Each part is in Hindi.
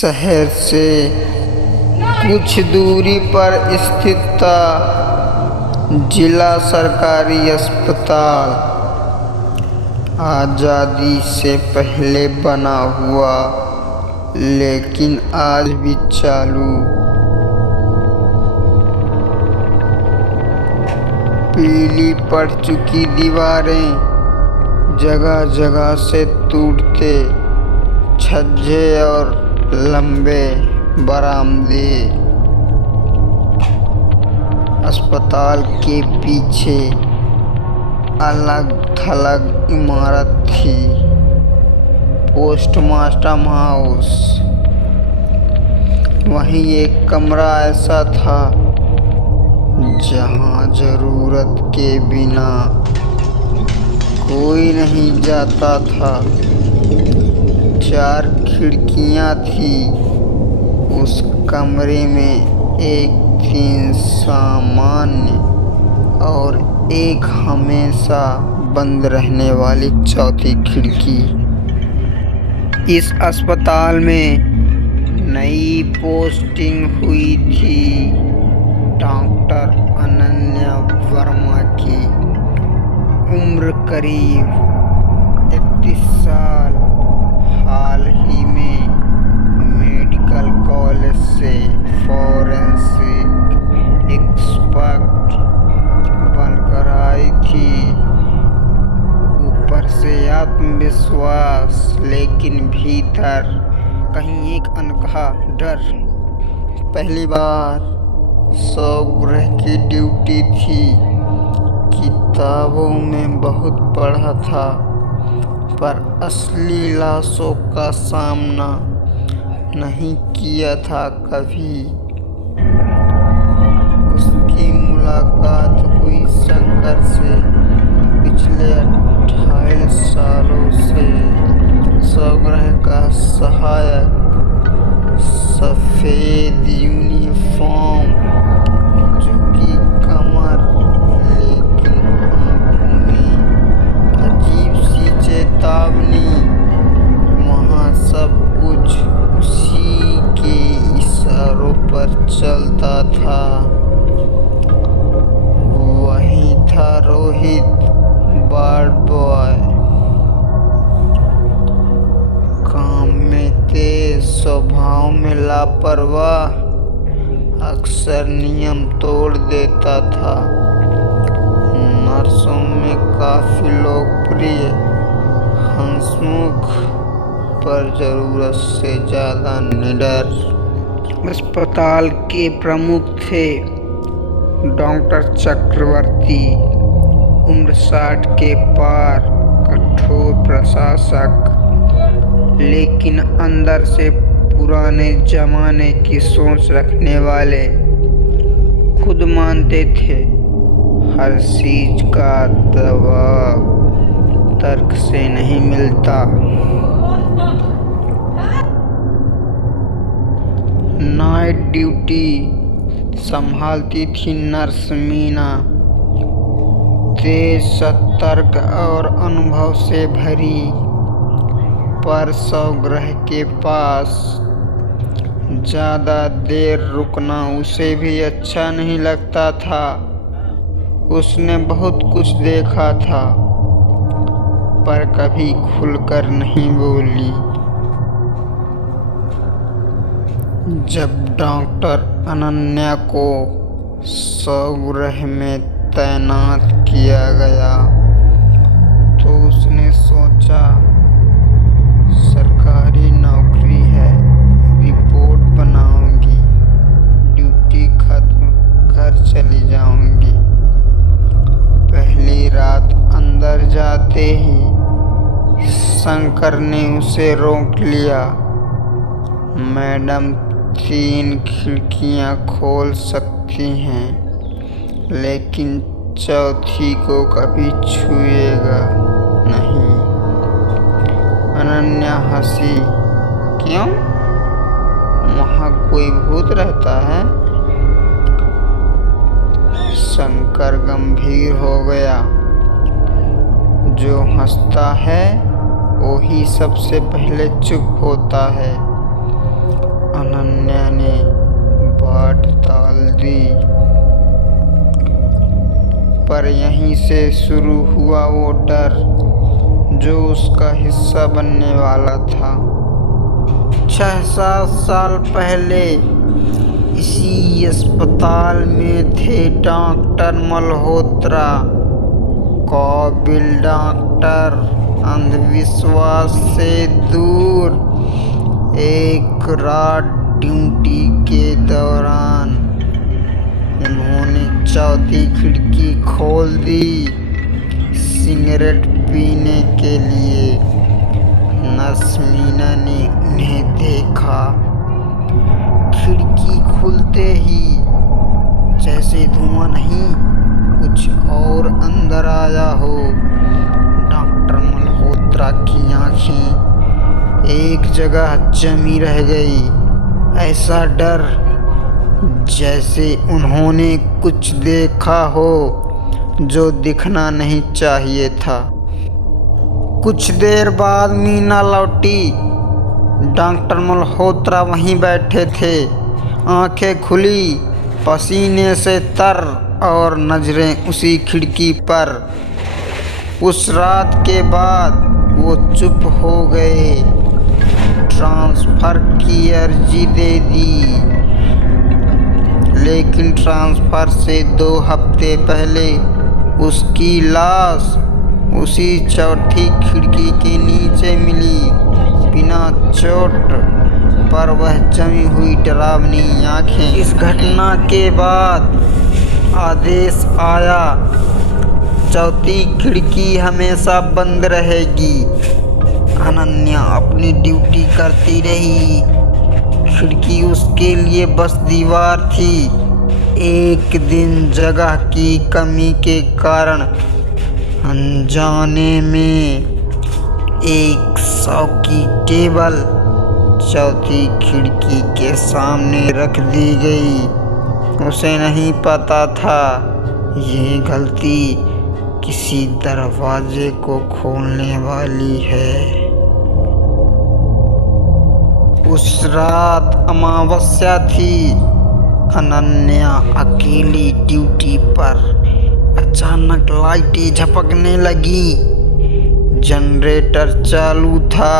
शहर से कुछ दूरी पर स्थित था जिला सरकारी अस्पताल। आज़ादी से पहले बना हुआ, लेकिन आज भी चालू। पीली पड़ चुकी दीवारें, जगह जगह से टूटते छज्जे और लंबे बरामदे। अस्पताल के पीछे अलग थलग इमारत थी, पोस्टमार्टम हाउस। वहीं एक कमरा ऐसा था जहां जरूरत के बिना कोई नहीं जाता था। 4 खिड़कियां थी उस कमरे में, एक थी सामान्य और एक हमेशा बंद रहने वाली चौथी खिड़की। इस अस्पताल में नई पोस्टिंग हुई थी डॉक्टर अनन्या वर्मा की। उम्र करीब 31 साल। हाल ही में मेडिकल कॉलेज से फॉरेंसिक एक्सपर्ट बनकर आई थी। ऊपर से आत्मविश्वास, लेकिन भीतर कहीं एक अनकहा डर। पहली बार स्वगृह की ड्यूटी थी। किताबों में बहुत पढ़ा था, पर असली लाशों का सामना नहीं किया था कभी। उसकी मुलाकात हुई शंकर से। पिछले 28 सालों से स्वगृह का सहायक, सफेद यूनिफॉर्म, झुकी कमर, लेकिन आंखों में अजीब सी चेतावनी। वहाँ सब कुछ उसी के इशारों पर चलता था। वही था रोहित, वार्ड बॉय। काम में तेज, स्वभाव में लापरवाह, अक्सर नियम तोड़ देता था। नर्सों में काफी लोकप्रिय, हंसमुख, पर जरूरत से ज्यादा निडर। अस्पताल के प्रमुख थे डॉक्टर चक्रवर्ती, उम्र 60 के पार, कठोर प्रशासक, लेकिन अंदर से पुराने जमाने की सोच रखने वाले। खुद मानते थे हर चीज का जवाब तर्क से नहीं मिलता। नाइट ड्यूटी संभालती थी नर्स मीना, तेज, सतर्क और अनुभव से भरी। पर स्वगृह के पास ज्यादा देर रुकना उसे भी अच्छा नहीं लगता था। उसने बहुत कुछ देखा था, पर कभी खुलकर नहीं बोली। जब डॉक्टर अनन्या को स्वगृह में तैनात किया गया, तो उसने सोचा सरकारी नौकरी है, रिपोर्ट बनाऊंगी, ड्यूटी खत्म, घर चली जाऊंगी। पहली रात अंदर जाते ही शंकर ने उसे रोक लिया। मैडम 3 खिड़कियां खोल सकती हैं, लेकिन चौथी को कभी छुएगा नहीं। अनन्या हंसी। क्यों? वहाँ कोई भूत रहता है? शंकर गंभीर हो गया। जो हंसता है वही सबसे पहले चुप होता है। अनन्या ने बाट टाल दी। पर यहीं से शुरू हुआ वो डर जो उसका हिस्सा बनने वाला था। 6-7 साल पहले इसी अस्पताल में थे डॉक्टर मल्होत्रा, काबिल डॉक्टर, अंधविश्वास से दूर। एक रात ड्यूटी के दौरान उन्होंने चौथी खिड़की खोल दी सिगरेट पीने के लिए। नर्स मीना ने उन्हें देखा। खिड़की खुलते ही जैसे धुआं नहीं, कुछ और अंदर आया हो। डॉक्टर मल्होत्रा की आंखें एक जगह जमी रह गई। ऐसा डर जैसे उन्होंने कुछ देखा हो जो दिखना नहीं चाहिए था। कुछ देर बाद मीना लौटी। डॉक्टर मल्होत्रा वहीं बैठे थे, आंखें खुली, पसीने से तर और नजरें उसी खिड़की पर। उस रात के बाद वो चुप हो गए। ट्रांसफर की अर्जी दे दी, लेकिन ट्रांसफर से 2 हफ्ते पहले उसकी लाश उसी चौथी खिड़की के नीचे मिली, बिना चोट पर वह जमी हुई डरावनी आंखें। इस घटना के बाद आदेश आया, चौथी खिड़की हमेशा बंद रहेगी। अनन्या अपनी ड्यूटी करती रही। खिड़की उसके लिए बस दीवार थी। एक दिन जगह की कमी के कारण अनजाने में एक 100 की टेबल चौथी खिड़की के सामने रख दी गई। उसे नहीं पता था ये गलती किसी दरवाजे को खोलने वाली है। उस रात अमावस्या थी। अनन्या अकेली ड्यूटी पर। अचानक लाइटें झपकने लगी। जनरेटर चालू था।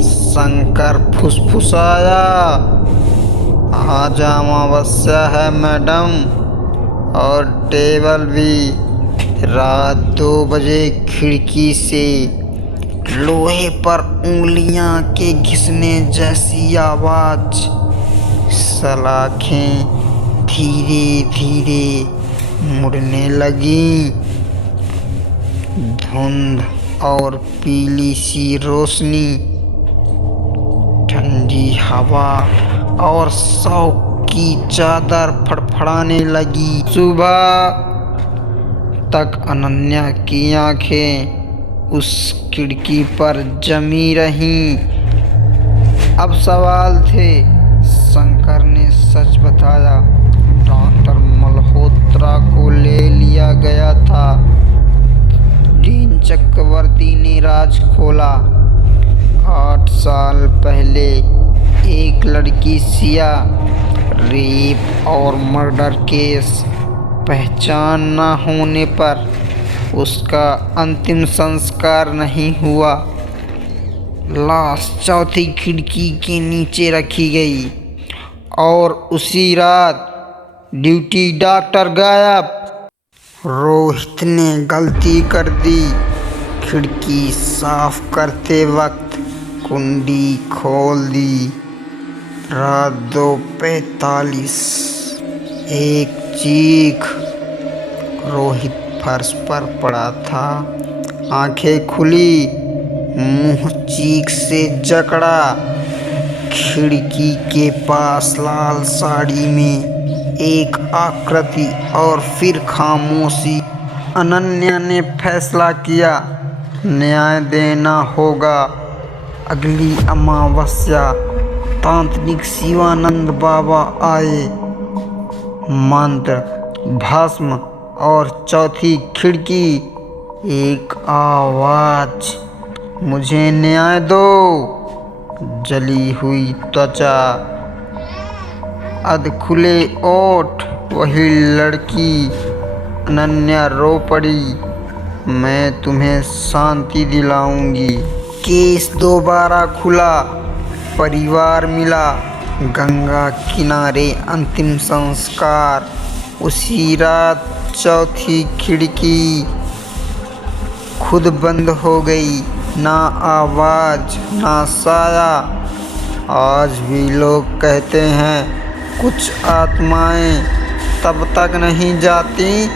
शंकर फुसफुसाया, आज अमावस्या है मैडम, और टेबल भी। रात 2 बजे खिड़की से लोहे पर उंगलियां के घिसने जैसी आवाज। सलाखें धीरे धीरे मुड़ने लगी। धुंध और पीली सी रोशनी, ठंडी हवा और शौक की चादर फड़फड़ाने लगी। सुबह तक अनन्या की आंखें उस खिड़की पर जमी रहीं। अब सवाल थे। शंकर ने सच बताया, डॉक्टर मल्होत्रा को ले लिया गया था। डीन चक्रवर्ती ने राज खोला। 8 साल पहले एक लड़की सिया, रेप और मर्डर केस। पहचान न होने पर उसका अंतिम संस्कार नहीं हुआ। लाश चौथी खिड़की के नीचे रखी गई और उसी रात ड्यूटी डॉक्टर गायब। रोहित ने गलती कर दी। खिड़की साफ करते वक्त कुंडी खोल दी। रात 2:45। एक चीख। रोहित फर्श पर पड़ा था, आंखें खुली, मुंह चीख से जकड़ा। खिड़की के पास लाल साड़ी में एक आकृति और फिर खामोशी। अनन्या ने फैसला किया, न्याय देना होगा। अगली अमावस्या तांत्रिक शिवानंद बाबा आए। मंत्र, भस्म और चौथी खिड़की। एक आवाज, मुझे न्याय दो। जली हुई त्वचा, अध खुले ओठ। वही लड़की अनन्या रो पड़ी। मैं तुम्हें शांति दिलाऊंगी। केस दोबारा खुला, परिवार मिला। गंगा किनारे अंतिम संस्कार। उसी रात चौथी खिड़की खुद बंद हो गई। ना आवाज ना साया। आज भी लोग कहते हैं कुछ आत्माएं तब तक नहीं जाती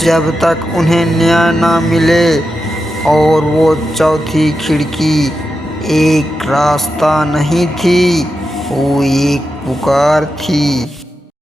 जब तक उन्हें न्याय ना मिले। और वो चौथी खिड़की एक रास्ता नहीं थी, वो एक पुकार थी।